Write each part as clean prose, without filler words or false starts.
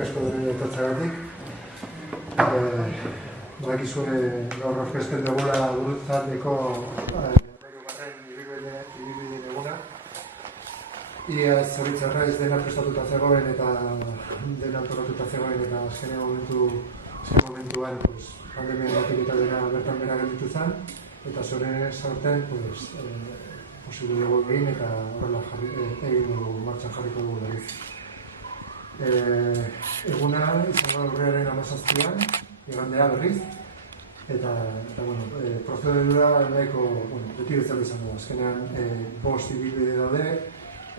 eskerrik asko denen etortzagatik. Badakizue gaur aurkezten dugula gurutzaldeko hirugarren ibilbide eguna. Ia zoritxarrez dena prestatuta zegoen eta dena antolatuta zegoen eta azken momentuan pandemiagatik eta dena bertan bera gelditu zen eta zorenez aurten posible dugu egin eta horrela egin dugu martxan jarriko dugu berriz. Eguna izango aurrearen 17an, igandea berriz, eta prozedura nahiko beti bezala izango da. Azkenean 5 ibilbide daude,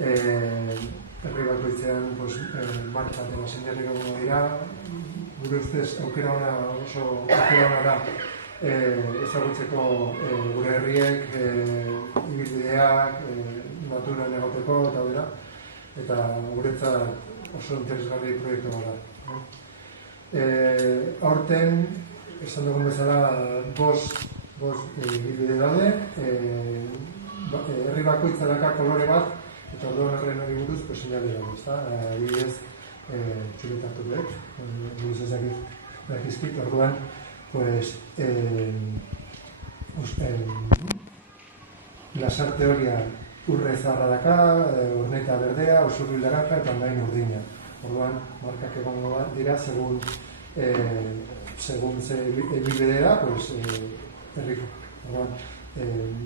herri bakoitzean martxa eta seinaleak egongo dira. Gure ustez aukera ona da ezagutzeko gure herriek, ibilbideak, naturan egoteko eta dira, eta guretzat oso interesgarri proiektu gara. Aurten, esan dugun bezala, 5 ibilbide daude, herri bakoitzaraka kolore bat, eta orduan herren hori buruz seinale dago, adibidez, txuletatu behar, buruz ezakit dakizkit, orduan, Lasarte horia urre zaharra daka, urneta berdea, usurbil daraka eta ondain urdina. Orduan, markak egongo dira, segun ze ibilbide da, herriko. Orduan,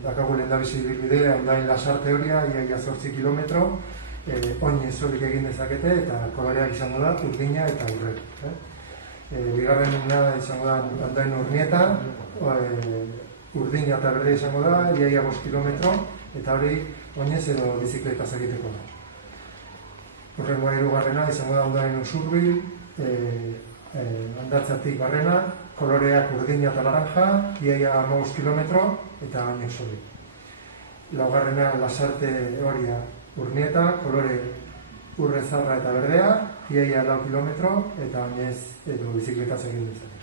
dakago lehendabizi ibilbidea, ondain Lasarte horia, ia 8 kilometro, oinez horik egin dezakete eta koloreak izango da, urdina eta urre. Bigarren nada izango da ondain urnieta, urdina eta berde izango da, ia 5 kilometro, eta hori oinez edo bizikletaz egiteko da. Horrengoa hirugarrena izango da ondain usurbil, ondatzatik barrena, koloreak urdina eta laranja, ia 5 kilometro, eta oinez hori. Laugarrena Lasarte horia urnieta, kolore urre zarra eta berdea, ia 4 kilometro, eta oinez edo bizikletaz egin dezake.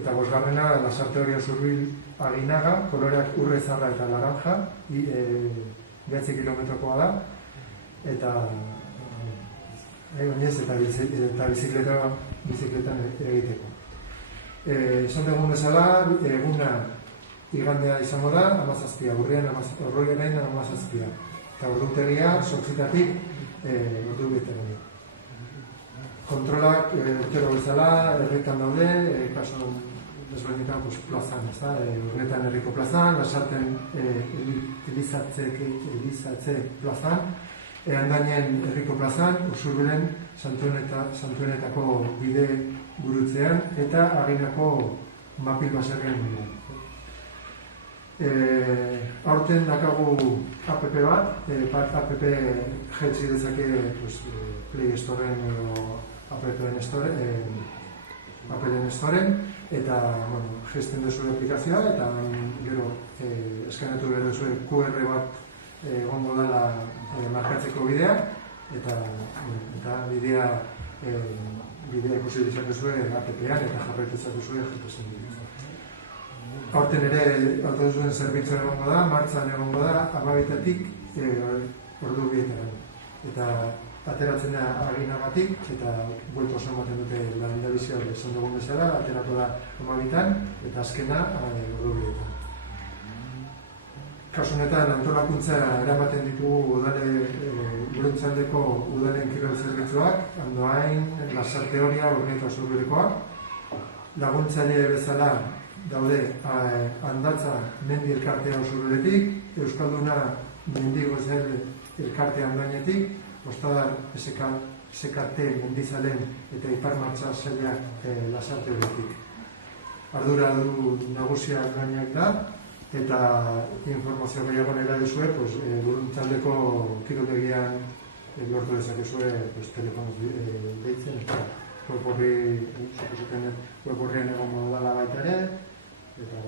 Eta bosgarrena Lasarte horia usurbil aginaga, koloreak urre zarra eta laranja, 9 kilometrokoa da, eta oinez eta bizikletan egiteko. Esan dugun bezala, eguna igandea izango da, 17, urriaren 17. Eta ordutegia, 8-tatik, ordu beteraino. Kontrolak urtero bezala, herritan daude, kaso desberdinetan plazan, urnetan herriko plazan, Lasarten Elizatze plazan, Andainen herriko plazan, Usurbilen Santuenetako bide gurutzean, eta Aginako Mapil baserrian bidean. Aurten dakagu app bat, app jetzi dezake Play Storeen edo Applen Storeen, eta gesten duzu aplikazioa, eta gero eskanatu behar duzu QR bat egongo dela markatzeko bidea, eta bidea ikusi dezakezue app-ean eta jarraitu dezakezue jatezen bidea. Aurten ere autobusen zerbitzua egongo da, martxan egongo da, 12-tatik ordu bietara. Eta ateratzen da aginagatik, eta buelto oso ematen dute lehendabizia esan dugun bezala, aterako da 12-tan, eta azkena ordu bietan. Kasu honetan antolakuntza eramaten ditugu gurentzaldeko udalen kirol zerbitzuak, Andoain, Lasarte horia, Urnieta Usurbilekoak. Laguntzaile bezala daude Andatza mendi elkartea Usurbiletik, Euskalduna mendigo zel elkartea Andainetik, Ostadar SKT mendizalen eta Iparmartza zailak Lasarte horietik. Ardura du nagusia Andainak da, eta informazio gehiago nahi duzue, gurentzaldeko kiroldegian lortu dezakezue telefonoz deitzen, eta web horrian egongo dela baita ere, eta